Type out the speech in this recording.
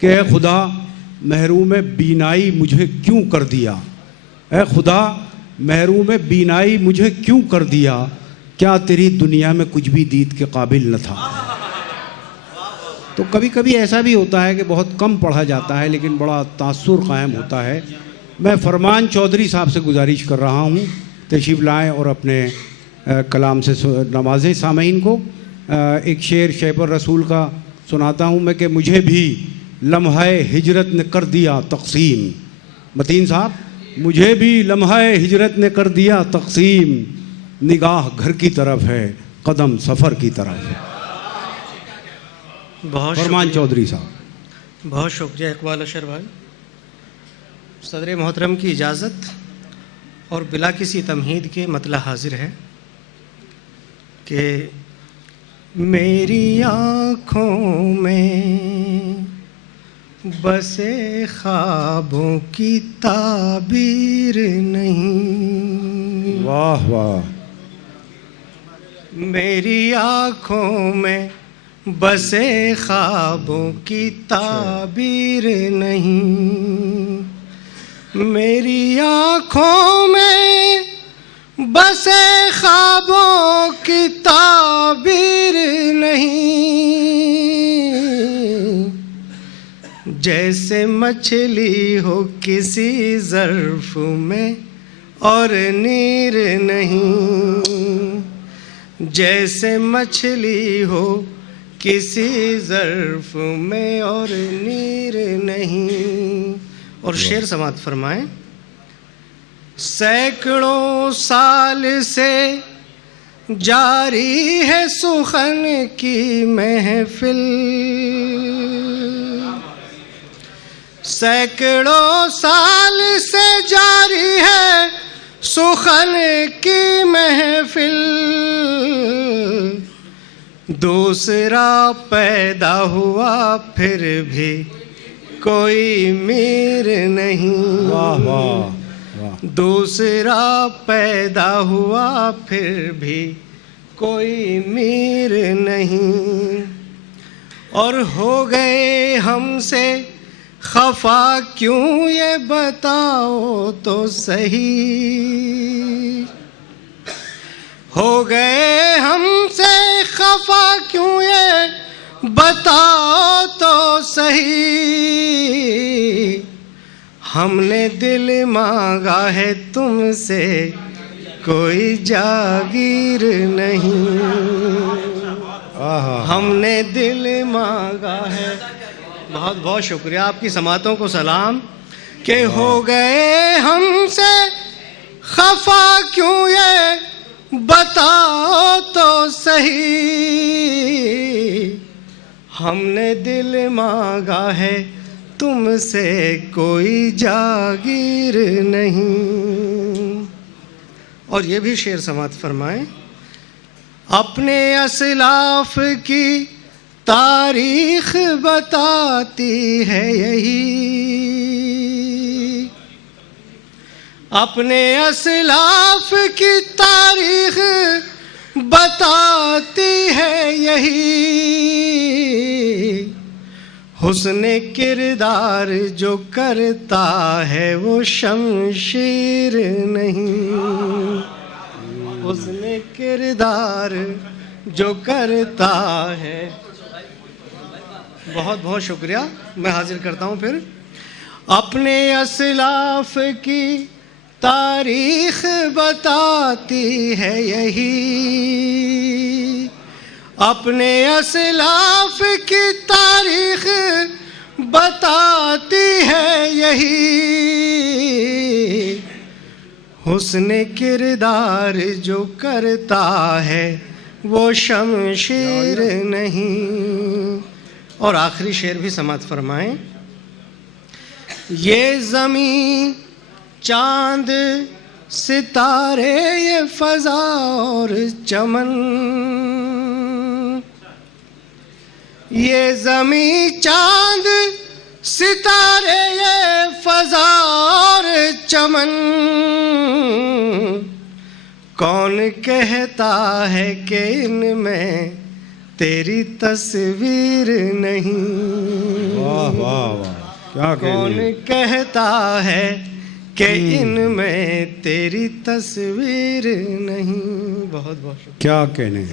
کہ اے خدا محروم بینائی مجھے کیوں کر دیا، اے خدا محروم بینائی مجھے کیوں کر دیا، کیا تیری دنیا میں کچھ بھی دید کے قابل نہ تھا۔ تو کبھی کبھی ایسا بھی ہوتا ہے کہ بہت کم پڑھا جاتا ہے لیکن بڑا تاثر قائم ہوتا ہے۔ میں فرمان چودھری صاحب سے گزارش کر رہا ہوں تشریف لائیں اور اپنے کلام سے نوازیں سامعین کو۔ ایک شعر شیب الرسول کا سناتا ہوں میں کہ مجھے بھی لمحہ ہجرت نے کر دیا تقسیم، متین صاحب مجھے بھی لمحہ ہجرت نے کر دیا تقسیم، نگاہ گھر کی طرف ہے قدم سفر کی طرف ہے۔ بہت فرمان چودھری صاحب۔ بہت شکریہ اقبال اشر بھائی۔ صدر محترم کی اجازت اور بلا کسی تمہید کے مطلع حاضر ہے کہ میری آنکھوں میں بسے خوابوں کی تعبیر نہیں، واہ واہ، میری آنکھوں میں بسے خوابوں کی تعبیر نہیں، میری آنکھوں میں بسے خوابوں کی تعبیر نہیں، جیسے مچھلی ہو کسی ظرف میں اور نیر نہیں، جیسے مچھلی ہو کسی ظرف میں اور نیر نہیں۔ اور شعر سماعت فرمائیں۔ سینکڑوں سال سے جاری ہے سخن کی محفل، سینکڑوں سال سے جاری ہے سخن کی محفل، دوسرا پیدا ہوا پھر بھی کوئی میر نہیں، واہ واہ، دوسرا پیدا ہوا پھر بھی کوئی میر نہیں، اور ہو گئے ہم سے خفا کیوں یہ بتاؤ تو صحیح، ہو گئے ہم سے خفا کیوں یہ بتاؤ تو صحیح، ہم نے دل مانگا ہے تم سے کوئی جاگیر نہیں، ہم نے دل مانگا ہے۔ بہت بہت شکریہ، آپ کی سماعتوں کو سلام کہ ہو گئے ہم سے خفا کیوں یہ بتاؤ تو صحیح، ہم نے دل مانگا ہے تم سے کوئی جاگیر نہیں۔ اور یہ بھی شعر سماعت فرمائیں۔ اپنے اسلاف کی تاریخ بتاتی ہے یہی، اپنے اسلاف کی تاریخ بتاتی ہے یہی، حسن کردار جو کرتا ہے وہ شمشیر نہیں، حسن کردار جو کرتا ہے۔ بہت بہت شکریہ، میں حاضر کرتا ہوں پھر۔ اپنے اسلاف کی تاریخ بتاتی ہے یہی، اپنے اسلاف کی تاریخ بتاتی ہے یہی، حسن کردار جو کرتا ہے وہ شمشیر نہیں۔ اور آخری شعر بھی سماعت فرمائیں۔ یہ زمین چاند ستارے یہ فضا اور چمن، یہ زمین چاند ستارے یہ فضا اور چمن، کون کہتا ہے کہ ان میں تیری تصویر نہیں. واہ واہ واہ کیا کون کہنے. کہتا ہے کہ ان میں تیری تصویر نہیں. بہت بہت شکریہ. کیا کہنے.